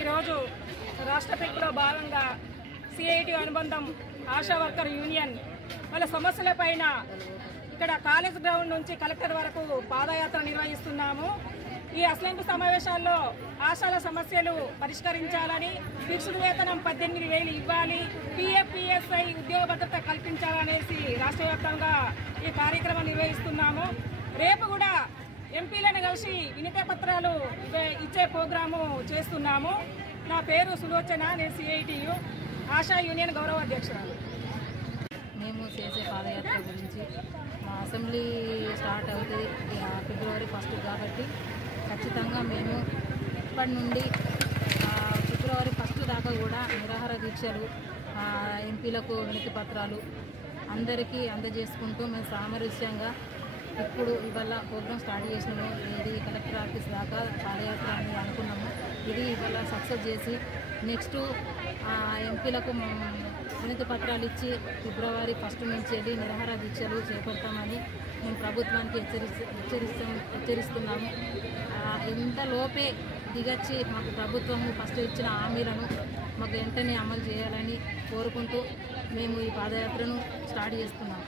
ఈరోజు రాష్ట్ర పిలుపులో భాగంగా సిఐటి అనుబంధం ఆశా వర్కర్ యూనియన్ వాళ్ళ సమస్యలపైన ఇక్కడ కాలేజ్ గ్రౌండ్ నుంచి కలెక్టర్ వరకు పాదయాత్ర నిర్వహిస్తున్నాము. ఈ అసెంబ్లీ సమావేశాల్లో ఆశాల సమస్యలు పరిష్కరించాలని, ఫిక్స్డ్ వేతనం 18,000 ఇవ్వాలి, PFPSI ఉద్యోగ భద్రత కల్పించాలనేసి రాష్ట్ర వ్యాప్తంగా ఈ కార్యక్రమం నిర్వహిస్తున్నాము. రేపు కూడా ఎంపీలను కలిసి వినతి పత్రాలు ఇచ్చే ప్రోగ్రాము చేస్తున్నాము. నా పేరు సులోచన, నేను సిఐటియు ఆశా యూనియన్ గౌరవ అధ్యక్షురాలు. మేము చేసే పాదయాత్ర గురించి మా అసెంబ్లీ స్టార్ట్ అవుతుంది ఫిబ్రవరి 1 కాబట్టి ఖచ్చితంగా మేము ఇప్పటి నుండి ఫిబ్రవరి 1 దాకా కూడా నిరాహార దీక్షలు, ఎంపీలకు వినతి పత్రాలు అందరికీ అందజేసుకుంటూ మేము సామరస్యంగా ఇప్పుడు ఇవాళ ప్రోగ్రామ్ స్టార్ట్ చేసినాము. ఇది కలెక్టర్ ఆఫీస్ దాకా పాదయాత్ర అని అనుకున్నాము. ఇది ఇవాళ సక్సెస్ చేసి నెక్స్ట్ ఎంపీలకు వినతి పత్రాలు ఇచ్చి ఫిబ్రవరి 1 నుంచి వెళ్ళి నిరాహార దీక్షలు చేపడతామని మేము ప్రభుత్వానికి హెచ్చరిస్తున్నాము. ఇంతలోపే దిగచ్చి మాకు ప్రభుత్వము ఫస్ట్ ఇచ్చిన హామీలను మాకు వెంటనే అమలు చేయాలని కోరుకుంటూ మేము ఈ పాదయాత్రను స్టార్ట్ చేస్తున్నాము.